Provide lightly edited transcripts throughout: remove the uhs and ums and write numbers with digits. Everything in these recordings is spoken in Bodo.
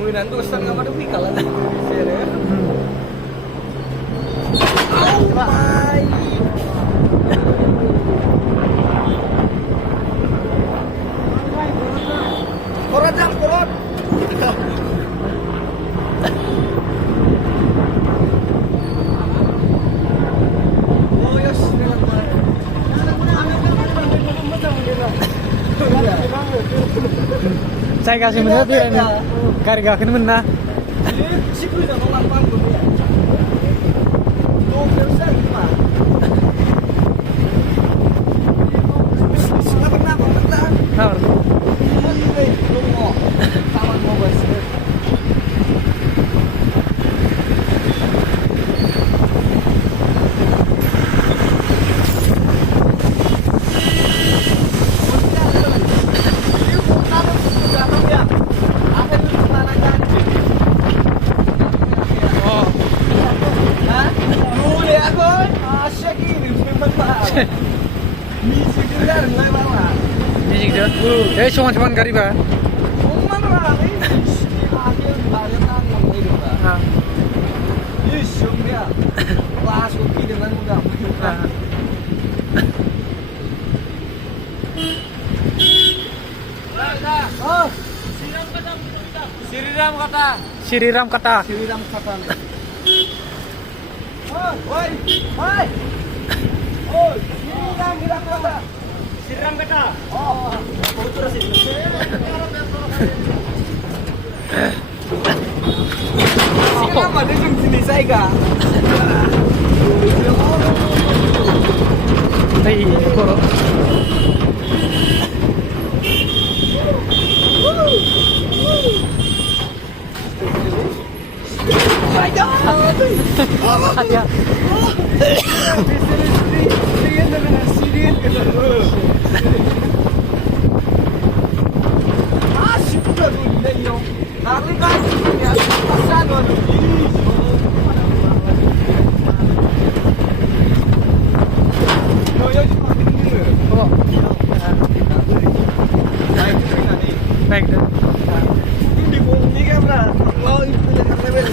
Moynan dosan ngapain fikalan. Korot jam korot. Oh yes, saya kasih menit ya ini. Kari gak kena mana? Siapa yang mau lakukan tu ya? Dua persen cuma. Siapa nak mana? Tahu. Mana belum mau. Kawan mau bersih. Music tu. Cuman gari ba? Cuman lah. Akhir banyak nanggung itu lah. Yusung dia. Kelas uki dengan mudah. Oh. Siriram kata. Siriram kata. Siriram kata. Oh, woi, woi. Oh, Siriram kata. Siriram kata. Oh, betul sih. Siriram ada yang sini saya ga. Hey, koro. Ada. Baik dah. Di bumi kamera. Lo itu jangan lewat.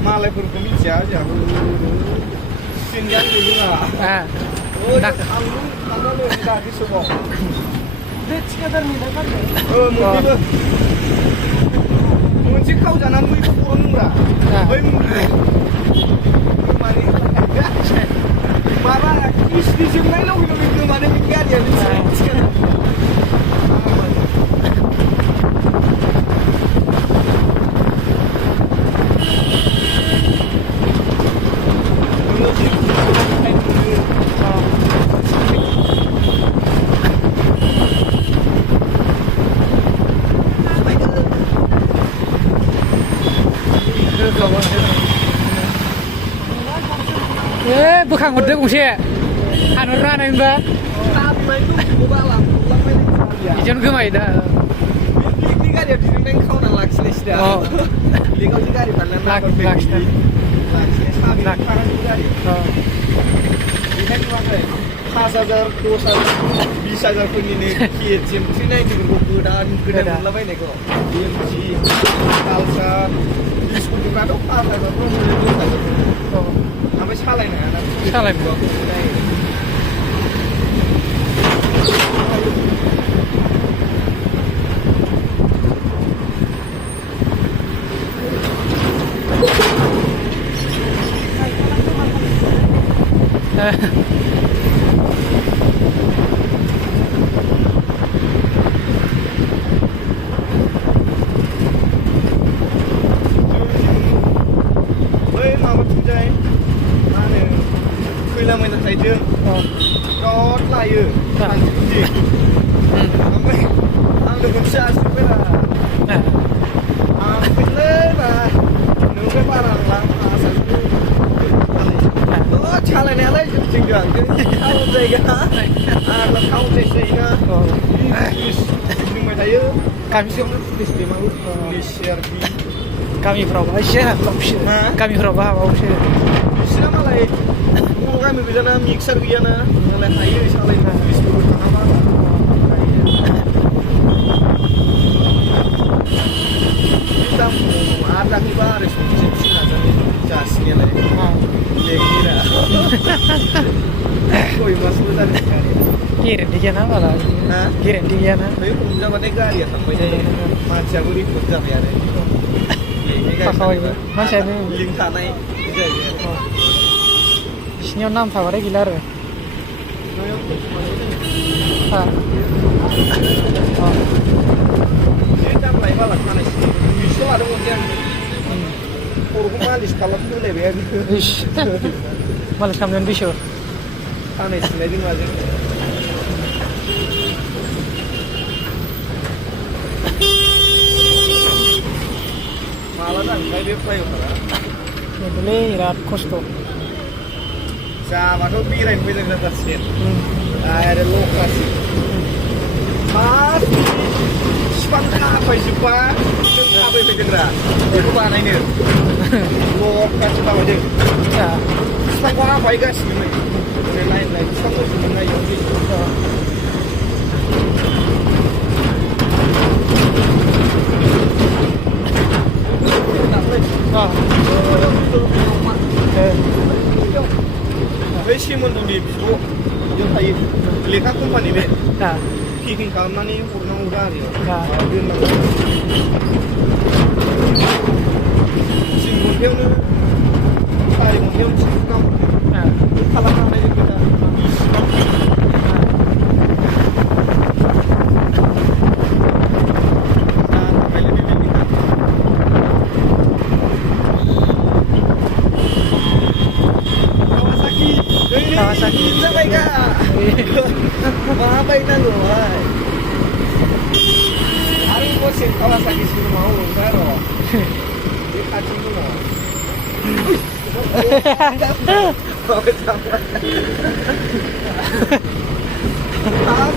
Malah berkemeja aja. Sinjan dulu lah. Oh, nak anggung, anggung lu enggak di semua. Dia sekadar minta kan? Oh, mungkin tu. Mungkin kau jangan mau ikut pun lah. Mari. Marah, di sini lo itu mana mikir dia di sini. Bukan ngode gungsi. Anu rana imba. Tapi main tu buka lah, pulang main dia. Ijon gemai dah. Ini kan dia di sini kau nak laksis dia. Oh. Ini kau juga di mana nak laksis. Laksis tapi sekarang juga di. Oh. Ini kan apa? 5,000 2,000 pun ini kiat jam sini di kemudian lebih nego. DMG, Kalsa, diskut juga tu apa? Kalau pun itu. Apa salah ni? Salah gua. Main tak saja. Kau layu. Ambil, ambil besar sebenarnya. Ambil lah. Nunggu barang lang asal tu. Oh, cara ni lah tinggal. Kau jaga. Kalau kau jaga. Ini macam saya. Kami di malu di share di. Kami berapa? Share, kami berapa? Sini malah. Kami bisa na mixer gaya na, ngeleh air, salah ini bis turun apa? Guarantee गैयाना बारा हा गेरेन्टि गैयाना बै हमजाबाथाय गारिया थांबाय जायो मानसियाबो रिपर्ट जाबाय आरो थाखाबायबो मानसियानो लिंक थानाय जायो आरो बिसिनियाव नाम थाबाथाय गैला आरो हा एसे दाम लायो बाला खानायसो 200 लादोंमोन जे आं खर'खौ मालिस खालामनो होलायबाय आरो मालिस खालामनायानो 200 खानाय सिननायजों माजों माला जागोनथाय बे फ्लाइअभारा बेनोलै बिराद खस्थ' जाबाथ' बेरायनो मोजां जाथारसिगोन आरो लकासि फार्स्ट बिफां हाफायजोबबा जों थाबायफैदोंरा बेखौ बानायनो लकासि बानायदों बिफांखौ हाफायगासिनोमोन ओरै लाइन लाइन बिफां दंमोन ना इयाव बै सेमोन्दनि बिब' बेयाव थायो लेखा कम्पानि बे पेकिं खालामनानै हरनांगौ गारियाव दोननांगौ थिन घन्टायावनो सारि घन्टायावनो 300 गाहाम खालामनो हानाय जों खोथा Kawasaki जाबाय गा माबायनांगौहाय आरो दसे कावासाकि शोरुमाव ओंखार र' बे खाथियाव दङ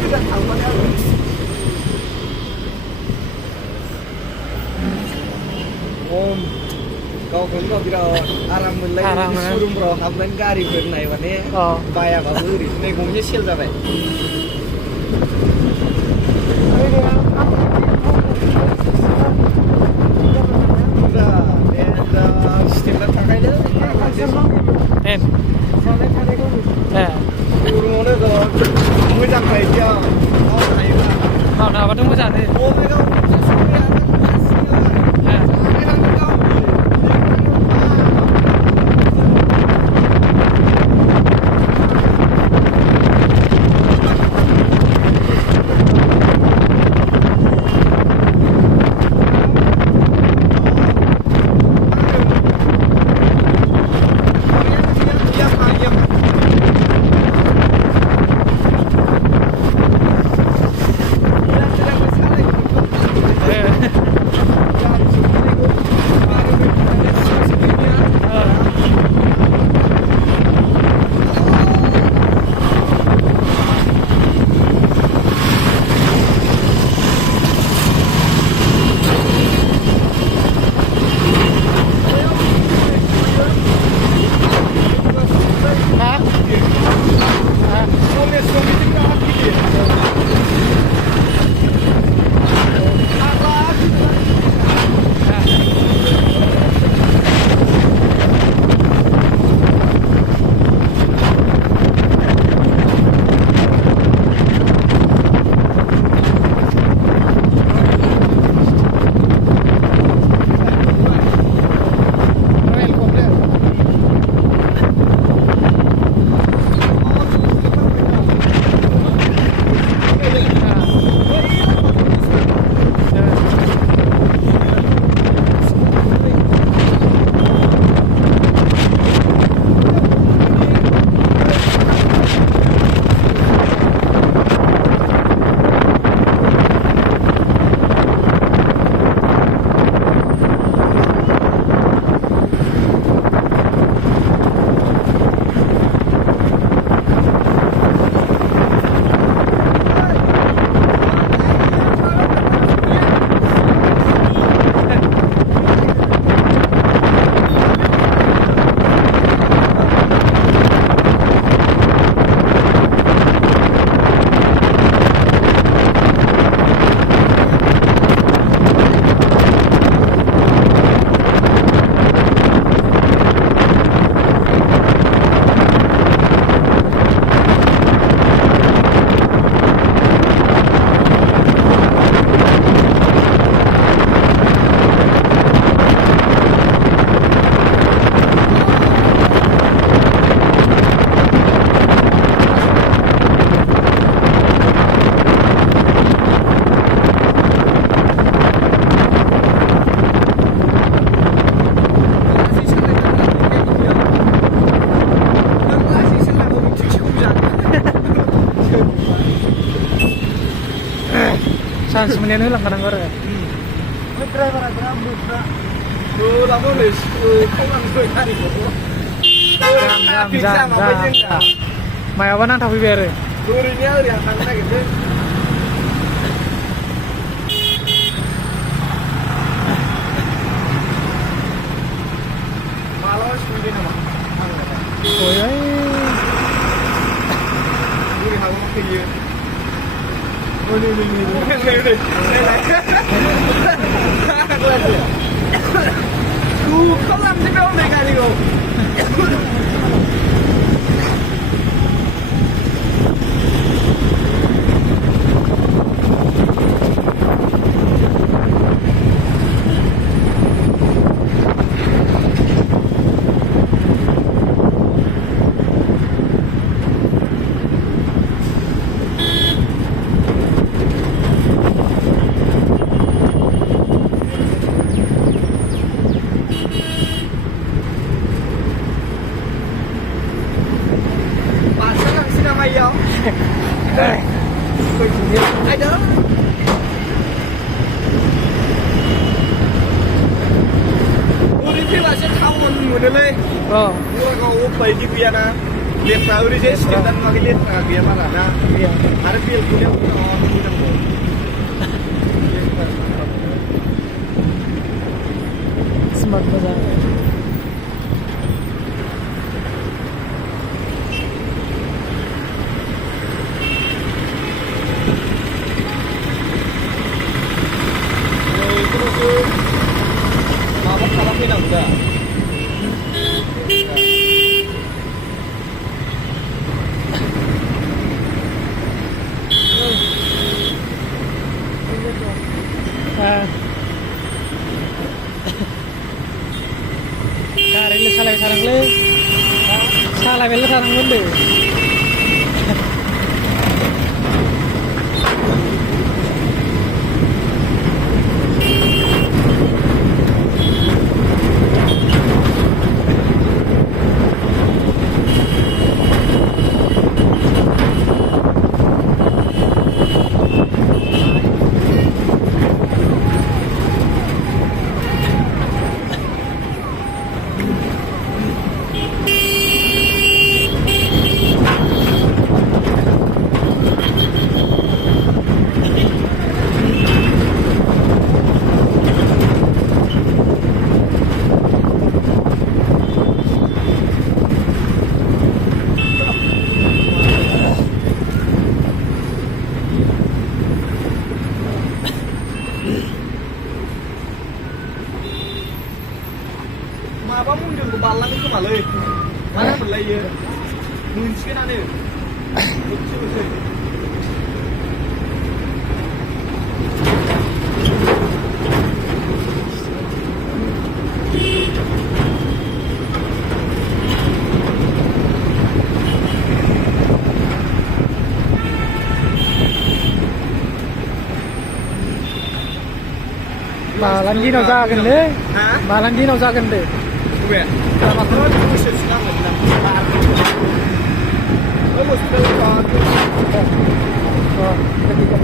गोदान थांबाय आरो गावखौनो गाव बिराद आराम मोनलायो शोरुमफ्राव हाबनानै गारिफोर नायबाने बायाबाबो ओरैनो गंसे सेल जाबाय स्टेन्डार्ड थाखायनो शोरुमावनो मोजां बायदियाव मावनो हायोब्ला मावनो हाबाथ' मोजाङानो chance menian hilang kadang-kadang. Driver ada rambut, Pak. Tuh, lama wis. Kok langsung tadi kok. Jam. Maya apa nang tapi bere. Turunnya udah akan gitu. Malos mungkin apa? Oh ya. Ini hal apa dia? Oh ini. Không làm thế đâu này cả đi đâu. Ada. Udah sih masih kawan muda leh. Oh. Gua kau bayi gitu ya na. Lihat tahu di sini sekitar lagi lihat biar mana na. Iya. Ada bil punya orang muda kok. Smart banget. Mabok salah pinang udah. Cari salah sarang le. Salah bela sarang benda. Apa mungkin ke balang itu malah mana mulai ya mungkin aneh lucu sih Malan di nauza gende. Malan di nauza gende. Gue, kalau terus bisa senang dengan bar. Kamu sudah lihat? Oh, ketika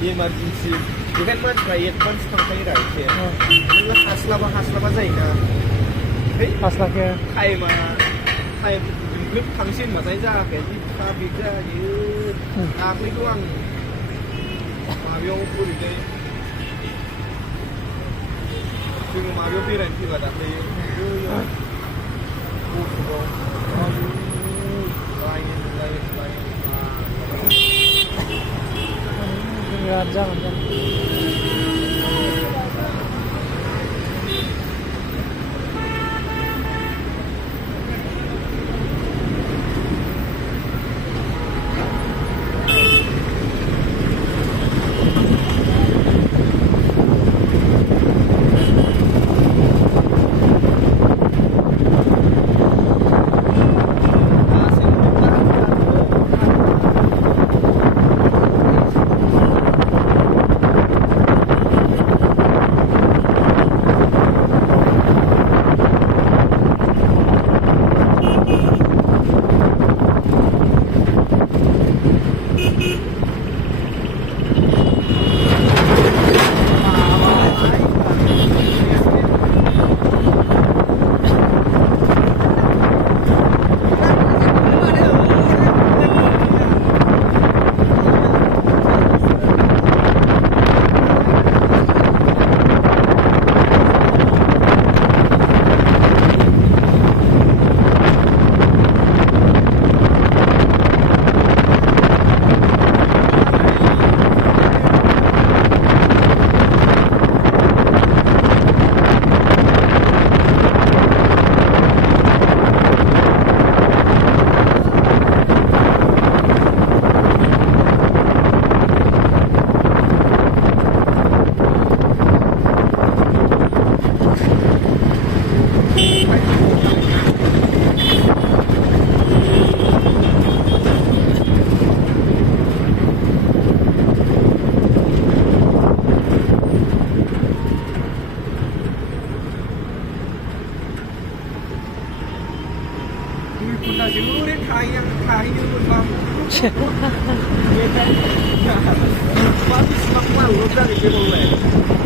emergency bukan private funds थांखायो दा एसे नोङो हास्लाबा जायोना हास्लाबे टाइम ग्रुप थांसै होनबाथाय जायाखै जि ट्राफिक जायो दाख्लैथ' आं माबायाव ओरैनो जोङो माबायाव बेरायनो फैबा दाख्लै jangan. जाहैनो मोनबा मेथाइ मा बेसेबां माल जाहैयो बावलाय